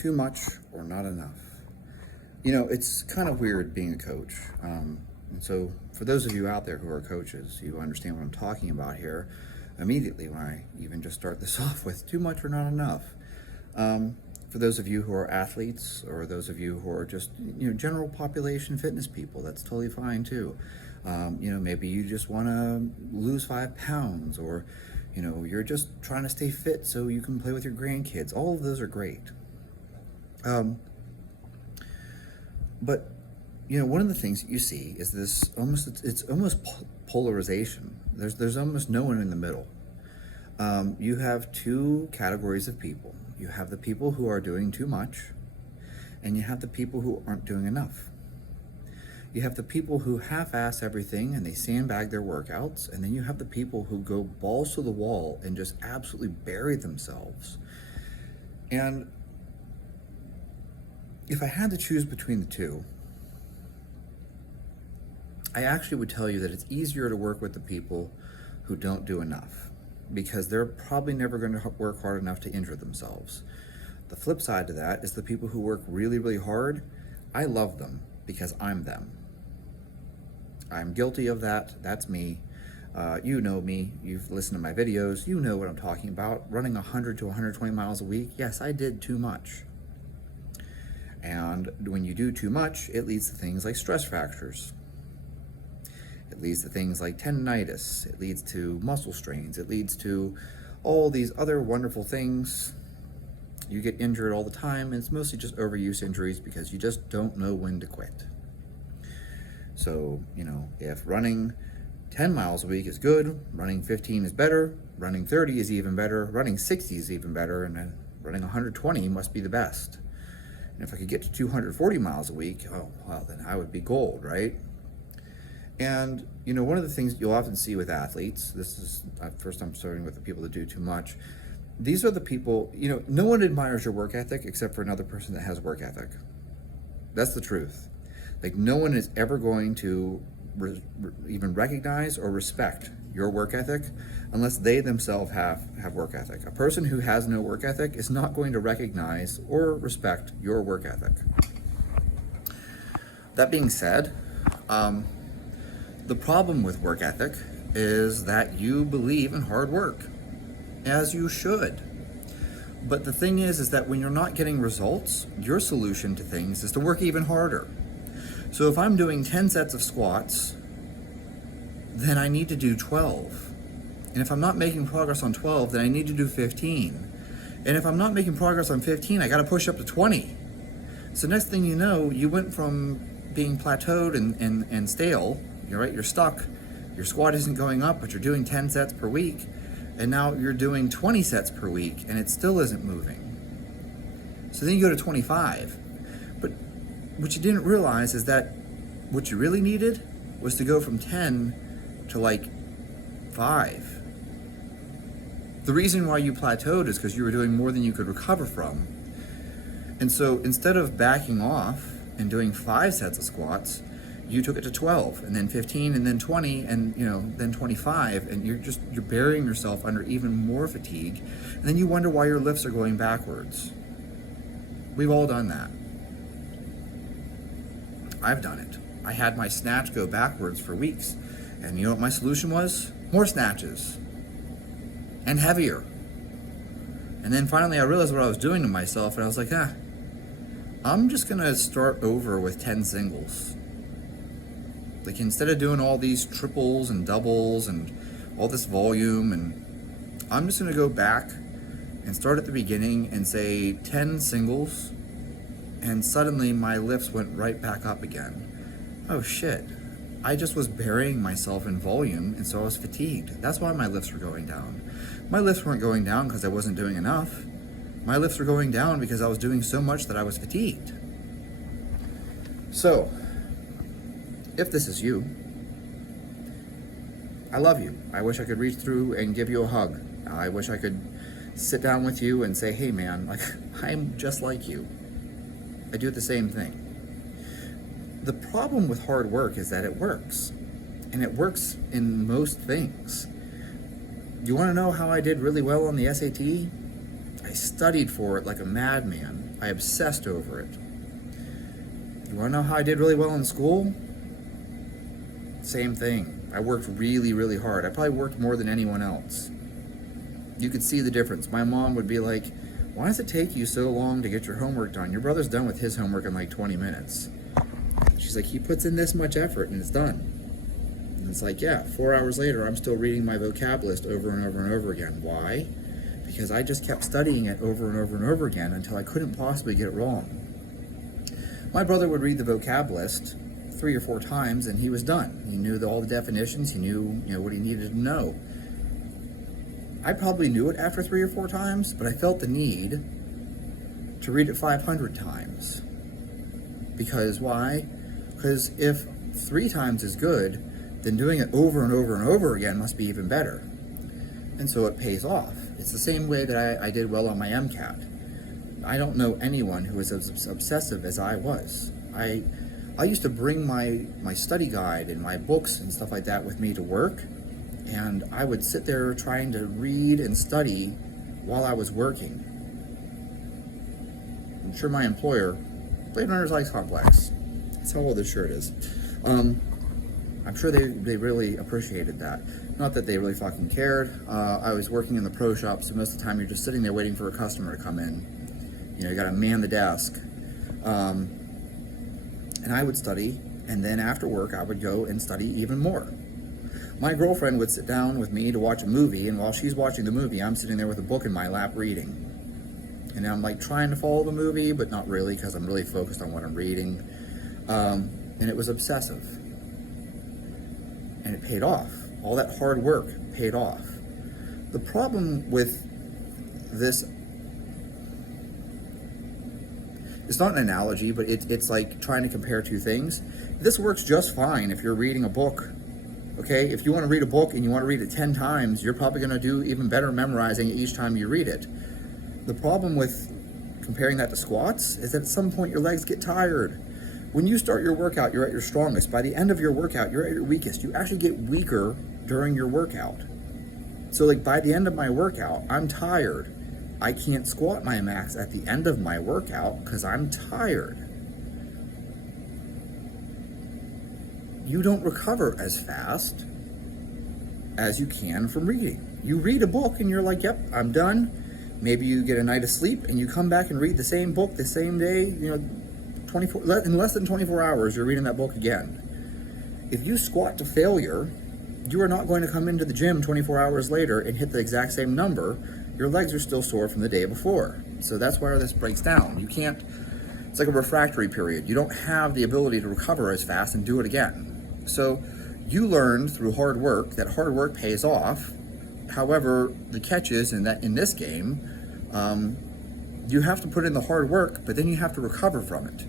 Too much or not enough. You know, it's kind of weird being a coach. And so, for those of you out there who are coaches, you understand what I'm talking about here immediately when I even just start this off with too much or not enough. For those of you who are athletes, or those of you who are just, general population fitness people, that's totally fine too. Maybe you just want to lose 5 pounds, or, you're just trying to stay fit so you can play with your grandkids. All of those are great. But one of the things that you see is this it's almost polarization. There's almost no one in the middle. You have two categories of people. You have the people who are doing too much, and you have the people who aren't doing enough. You have the people who half-ass everything and they sandbag their workouts, and then you have the people who go balls to the wall and just absolutely bury themselves. And if I had to choose between the two, I actually would tell you that it's easier to work with the people who don't do enough, because they're probably never going to work hard enough to injure themselves. The flip side to that is the people who work really, really hard. I love them because I'm them. I'm guilty of that. That's me. You know me. You've listened to my videos. You know what I'm talking about. Running 100 to 120 miles a week. Yes, I did too much. And when you do too much, it leads to things like stress fractures. It leads to things like tendinitis. It leads to muscle strains. It leads to all these other wonderful things. You get injured all the time, and it's mostly just overuse injuries because you just don't know when to quit. So, if running 10 miles a week is good, running 15 is better, running 30 is even better, running 60 is even better, and then running 120 must be the best. And if I could get to 240 miles a week, oh, well, then I would be gold, right? And, one of the things you'll often see with athletes, this is, first I'm starting with the people that do too much. These are the people, no one admires your work ethic except for another person that has work ethic. That's the truth. Like, no one is ever going to even recognize or respect your work ethic unless they themselves have work ethic. A person who has no work ethic is not going to recognize or respect your work ethic. That being said, the problem with work ethic is that you believe in hard work, as you should. But the thing is that when you're not getting results, your solution to things is to work even harder. So if I'm doing 10 sets of squats, then I need to do 12. And if I'm not making progress on 12, then I need to do 15. And if I'm not making progress on 15, I got to push up to 20. So next thing you know, you went from being plateaued and stale, you're stuck, your squat isn't going up, but you're doing 10 sets per week, and now you're doing 20 sets per week, and it still isn't moving. So then you go to 25. But what you didn't realize is that what you really needed was to go from 10 to 5. The reason why you plateaued is because you were doing more than you could recover from. And so instead of backing off and doing 5 sets of squats, you took it to 12, and then 15, and then 20, and then 25, and you're burying yourself under even more fatigue, and then you wonder why your lifts are going backwards. We've all done that. I've done it. I had my snatch go backwards for weeks, and you know what my solution was? More snatches, and heavier. And then finally I realized what I was doing to myself, and I was like, I'm just gonna start over with 10 singles. Like, instead of doing all these triples and doubles and all this volume, and I'm just gonna go back and start at the beginning and say 10 singles, and suddenly my lifts went right back up again. Oh shit, I just was burying myself in volume, and so I was fatigued. That's why my lifts were going down. My lifts weren't going down because I wasn't doing enough. My lifts were going down because I was doing so much that I was fatigued. So, if this is you, I love you. I wish I could reach through and give you a hug. I wish I could sit down with you and say, hey man, I'm just like you. I do the same thing. The problem with hard work is that it works. And it works in most things. You want to know how I did really well on the SAT? I studied for it like a madman. I obsessed over it. You want to know how I did really well in school? Same thing. I worked really, really hard. I probably worked more than anyone else. You could see the difference. My mom would be like, why does it take you so long to get your homework done? Your brother's done with his homework in like 20 minutes. She's like, he puts in this much effort and it's done. And it's like, yeah, 4 hours later, I'm still reading my vocab list over and over and over again. Why? Because I just kept studying it over and over and over again until I couldn't possibly get it wrong. My brother would read the vocab list 3 or 4 times and he was done. He knew all the definitions, he knew, what he needed to know. I probably knew it after 3 or 4 times, but I felt the need to read it 500 times. Because why? Because if 3 times is good, then doing it over and over and over again must be even better. And so it pays off. It's the same way that I did well on my MCAT. I don't know anyone who was as obsessive as I was. I used to bring my study guide and my books and stuff like that with me to work, and I would sit there trying to read and study while I was working. I'm sure my employer, Blade Runners Ice Complex, that's how old this shirt is. I'm sure they really appreciated that. Not that they really fucking cared. I was working in the pro shop, so most of the time you're just sitting there waiting for a customer to come in. You gotta man the desk. And I would study, and then after work I would go and study even more. My girlfriend would sit down with me to watch a movie, and while she's watching the movie, I'm sitting there with a book in my lap reading. And I'm like trying to follow the movie, but not really, because I'm really focused on what I'm reading. And it was obsessive. And it paid off. All that hard work paid off. The problem with this, it's not an analogy, but it's like trying to compare 2 things. This works just fine if you're reading a book. Okay, if you want to read a book and you want to read it 10 times, you're probably going to do even better memorizing it each time you read it. The problem with comparing that to squats is that at some point your legs get tired. When you start your workout, you're at your strongest. By the end of your workout, you're at your weakest. You actually get weaker during your workout. So like by the end of my workout, I'm tired. I can't squat my max at the end of my workout because I'm tired. You don't recover as fast as you can from reading. You read a book and you're like, yep, I'm done. Maybe you get a night of sleep and you come back and read the same book the same day, in less than 24 hours, you're reading that book again. If you squat to failure, you are not going to come into the gym 24 hours later and hit the exact same number. Your legs are still sore from the day before. So that's where this breaks down. You can't, it's like a refractory period. You don't have the ability to recover as fast and do it again. So you learned through hard work that hard work pays off. However, the catch is in this game, you have to put in the hard work, but then you have to recover from it.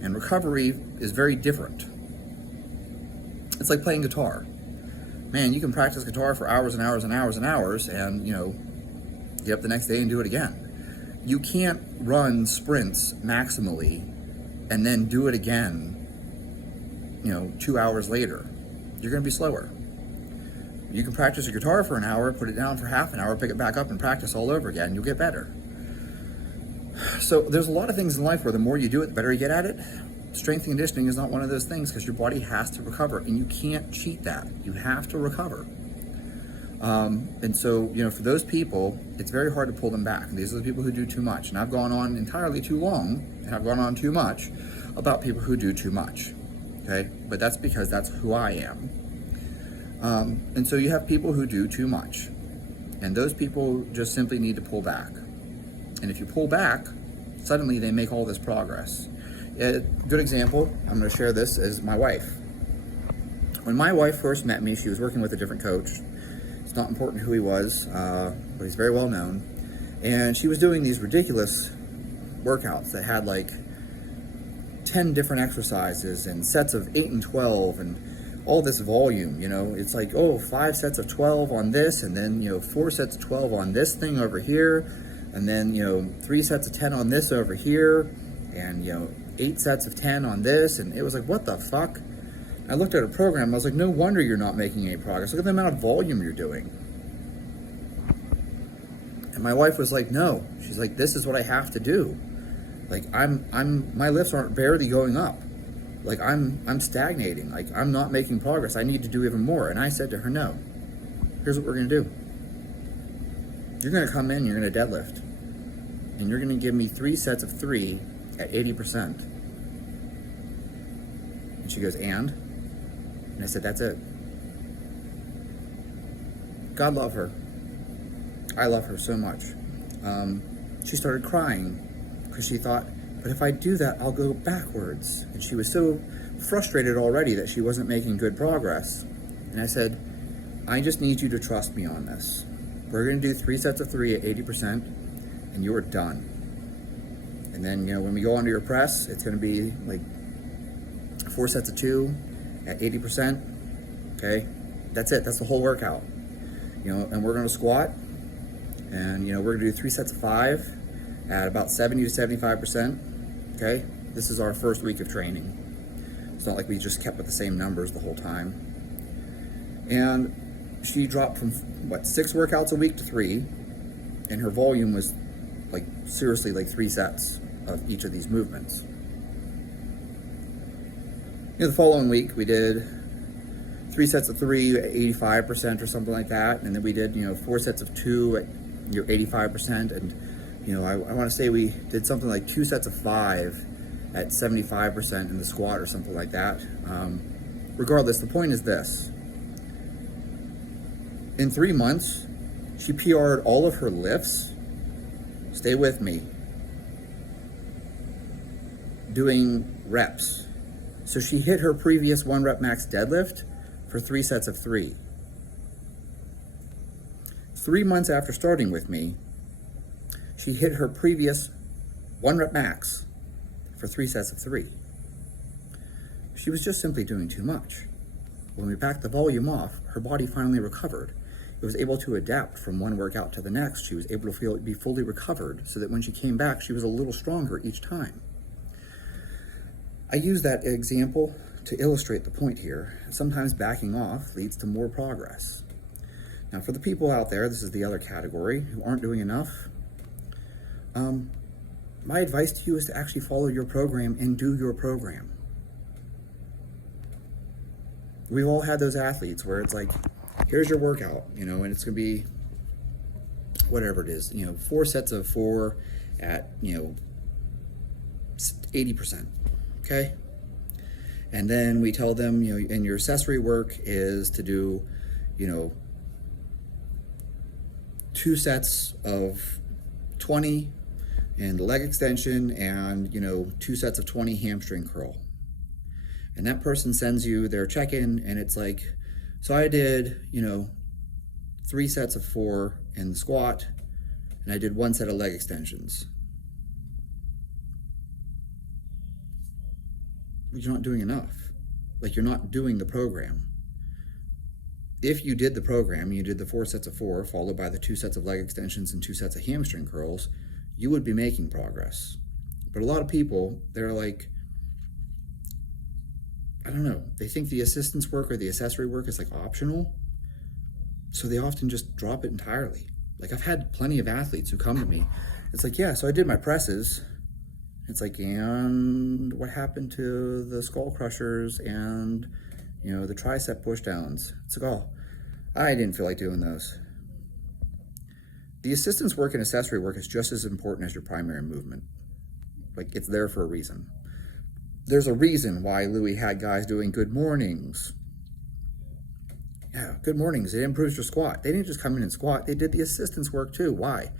And recovery is very different. It's like playing guitar. Man, you can practice guitar for hours and hours and hours and hours and, get up the next day and do it again. You can't run sprints maximally and then do it again, 2 hours later. You're going to be slower. You can practice your guitar for an hour, put it down for half an hour, pick it back up and practice all over again. You'll get better. So there's a lot of things in life where the more you do it, the better you get at it. Strength and conditioning is not one of those things because your body has to recover and you can't cheat that. You have to recover. And so, for those people, it's very hard to pull them back. And these are the people who do too much. And I've gone on entirely too long and I've gone on too much about people who do too much. Okay? But that's because that's who I am. And so you have people who do too much. And those people just simply need to pull back. And if you pull back, suddenly they make all this progress. A good example, I'm going to share this, is my wife. When my wife first met me, she was working with a different coach. It's not important who he was, but he's very well known. And she was doing these ridiculous workouts that had like 10 different exercises and sets of 8 and 12 and all this volume, It's like, 5 sets of 12 on this and then, 4 sets of 12 on this thing over here. And then, 3 sets of 10 on this over here, and, 8 sets of 10 on this, and it was like, what the fuck? I looked at her program, I was like, no wonder you're not making any progress. Look at the amount of volume you're doing. And my wife was like, no. She's like, this is what I have to do. Like my lifts aren't barely going up. Like I'm stagnating. Like I'm not making progress. I need to do even more. And I said to her, no. Here's what we're gonna do. You're gonna come in, you're gonna deadlift. And you're gonna give me 3 sets of 3 at 80%. And she goes, and I said, that's it. God love her. I love her so much. She started crying because she thought, but if I do that, I'll go backwards. And she was so frustrated already that she wasn't making good progress. And I said, I just need you to trust me on this. We're gonna do 3 sets of 3 at 80%, and you are done. And then, when we go onto your press, it's gonna be like 4 sets of 2 at 80%, okay? That's it, that's the whole workout. And we're gonna squat, and we're gonna do 3 sets of 5 at about 70 to 75%, okay? This is our first week of training. It's not like we just kept with the same numbers the whole time. And she dropped from 6 workouts a week to 3, and her volume was like seriously like 3 sets of each of these movements. The following week we did 3 sets of 3 at 85% or something like that, and then we did 4 sets of 2 at 85%, and I want to say we did something like 2 sets of 5 at 75% in the squat or something like that. Regardless, the point is this. In 3 months, she PR'd all of her lifts, stay with me, doing reps. So she hit her previous 1 rep max deadlift for 3 sets of 3. 3 months after starting with me, she hit her previous 1 rep max for 3 sets of 3. She was just simply doing too much. When we backed the volume off, her body finally recovered. It was able to adapt from one workout to the next. She was able to be fully recovered so that when she came back, she was a little stronger each time. I use that example to illustrate the point here. Sometimes backing off leads to more progress. Now, for the people out there, this is the other category, who aren't doing enough, my advice to you is to actually follow your program and do your program. We've all had those athletes where it's like, here's your workout, and it's going to be whatever it is, 4 sets of 4 at, 80%, okay? And then we tell them, and your accessory work is to do, 2 sets of 20 in the leg extension and, 2 sets of 20 hamstring curl. And that person sends you their check-in, and it's like, so I did, 3 sets of 4 in the squat, and I did 1 set of leg extensions. But you're not doing enough. Like, you're not doing the program. If you did the program, you did the 4 sets of 4, followed by the 2 sets of leg extensions and 2 sets of hamstring curls, you would be making progress. But a lot of people, they're like, I don't know, they think the assistance work or the accessory work is like optional, so they often just drop it entirely. Like, I've had plenty of athletes who come to me, it's like, yeah, so I did my presses. It's like, and what happened to the skull crushers and, the tricep push downs? It's like, oh, I didn't feel like doing those. The assistance work and accessory work is just as important as your primary movement. Like, it's there for a reason. There's a reason why Louis had guys doing good mornings. Yeah, good mornings. It improves your squat. They didn't just come in and squat. They did the assistance work too. Why?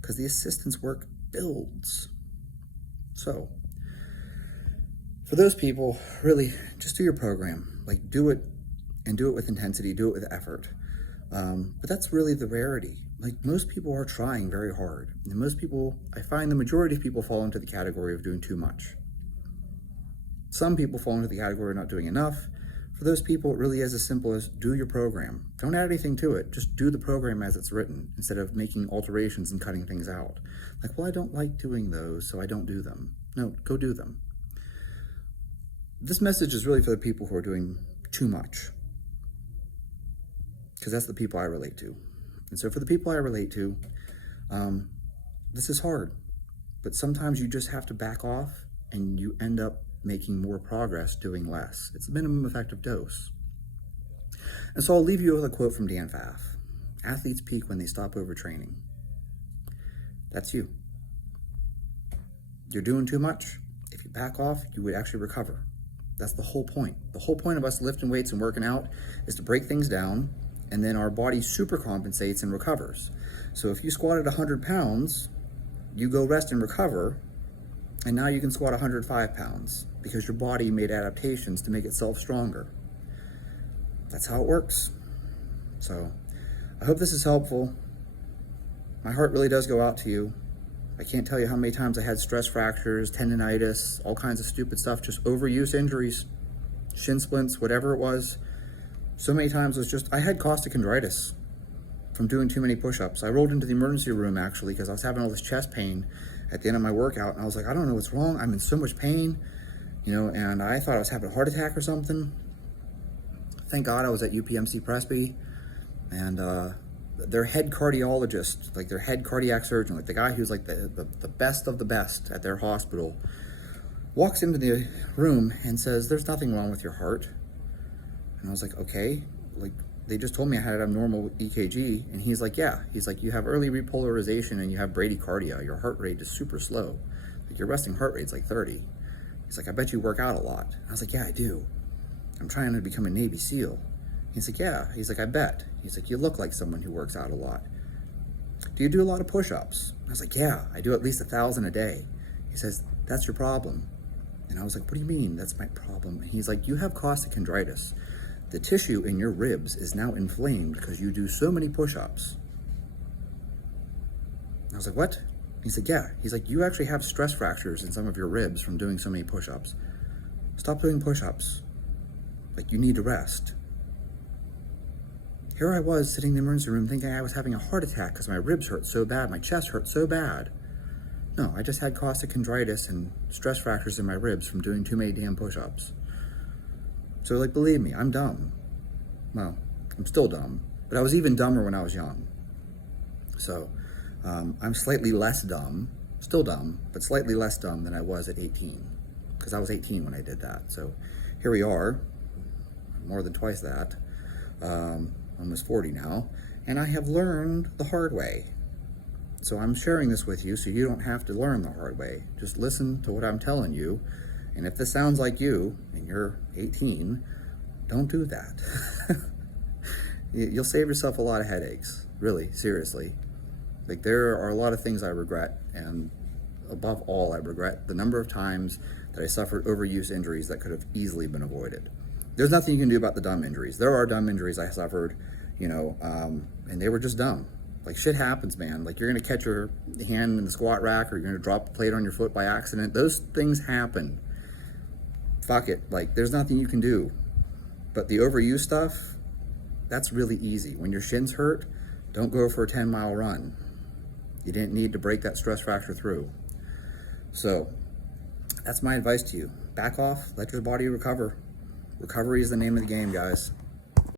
Because the assistance work builds. So, for those people, really, just do your program. Like, do it, and do it with intensity. Do it with effort. But that's really the rarity. Like, most people are trying very hard. And most people, I find the majority of people fall into the category of doing too much. Some people fall into the category of not doing enough. For those people, it really is as simple as do your program. Don't add anything to it. Just do the program as it's written instead of making alterations and cutting things out. Like, well, I don't like doing those, so I don't do them. No, go do them. This message is really for the people who are doing too much, because that's the people I relate to. And so for the people I relate to, This is hard, but sometimes you just have to back off and you end up making more progress doing less. It's the minimum effective dose. And so I'll leave you with a quote from Dan Pfaff. Athletes peak when they stop overtraining. That's you. You're doing too much. If you back off, you would actually recover. That's the whole point. The whole point of us lifting weights and working out is to break things down, and then our body super compensates and recovers. So if you squatted 100 pounds, you go rest and recover, and now you can squat 105 pounds because your body made adaptations to make itself stronger. That's how it works. So I hope this is helpful. My heart really does go out to you. I can't tell you how many times I had stress fractures, tendonitis, all kinds of stupid stuff, just overuse injuries, shin splints, whatever it was. So many times it was just, I had costochondritis from doing too many push-ups. I rolled into the emergency room actually because I was having all this chest pain at the end of my workout, and I was like, I don't know what's wrong. I'm in so much pain, and I thought I was having a heart attack or something. Thank God I was at UPMC Presby, and their head cardiologist, like their head cardiac surgeon, like the guy who's like the best of the best at their hospital, walks into the room and says, there's nothing wrong with your heart. And I was like, okay, like they just told me I had an abnormal EKG. And he's like, yeah. He's like, you have early repolarization and you have bradycardia. Your heart rate is super slow. Like your resting heart rate's like 30. He's like, I bet you work out a lot. I was like, yeah, I do. I'm trying to become a Navy SEAL. He's like, yeah. He's like, I bet. He's like, you look like someone who works out a lot. Do you do a lot of push-ups? I was like, yeah, I do at least 1,000 a day. He says, that's your problem. And I was like, what do you mean that's my problem? And he's like, you have costochondritis. The tissue in your ribs is now inflamed because you do so many push-ups. I was like, what? He's like, yeah. He's like, you actually have stress fractures in some of your ribs from doing so many push-ups. Stop doing push-ups. Like, you need to rest. Here I was sitting in the emergency room thinking I was having a heart attack because my ribs hurt so bad, my chest hurt so bad. No, I just had costochondritis and stress fractures in my ribs from doing too many damn push-ups. So, like, believe me, I'm dumb. Well, I'm still dumb, but I was even dumber when I was young. So, I'm slightly less dumb, still dumb, but slightly less dumb than I was at 18, because I was 18 when I did that. So, here we are, more than twice that. Almost 40 now, and I have learned the hard way. So I'm sharing this with you so you don't have to learn the hard way. Just listen to what I'm telling you, and if this sounds like you, and you're 18, don't do that. You'll save yourself a lot of headaches, really, seriously. Like, there are a lot of things I regret, and above all, I regret the number of times that I suffered overuse injuries that could have easily been avoided. There's nothing you can do about the dumb injuries. There are dumb injuries I suffered, and they were just dumb. Like, shit happens, man. Like, you're going to catch your hand in the squat rack, or you're going to drop a plate on your foot by accident. Those things happen. Fuck it. Like, there's nothing you can do. But the overuse stuff, that's really easy. When your shins hurt, don't go for a 10-mile run. You didn't need to break that stress fracture through. So, that's my advice to you. Back off. Let your body recover. Recovery is the name of the game, guys.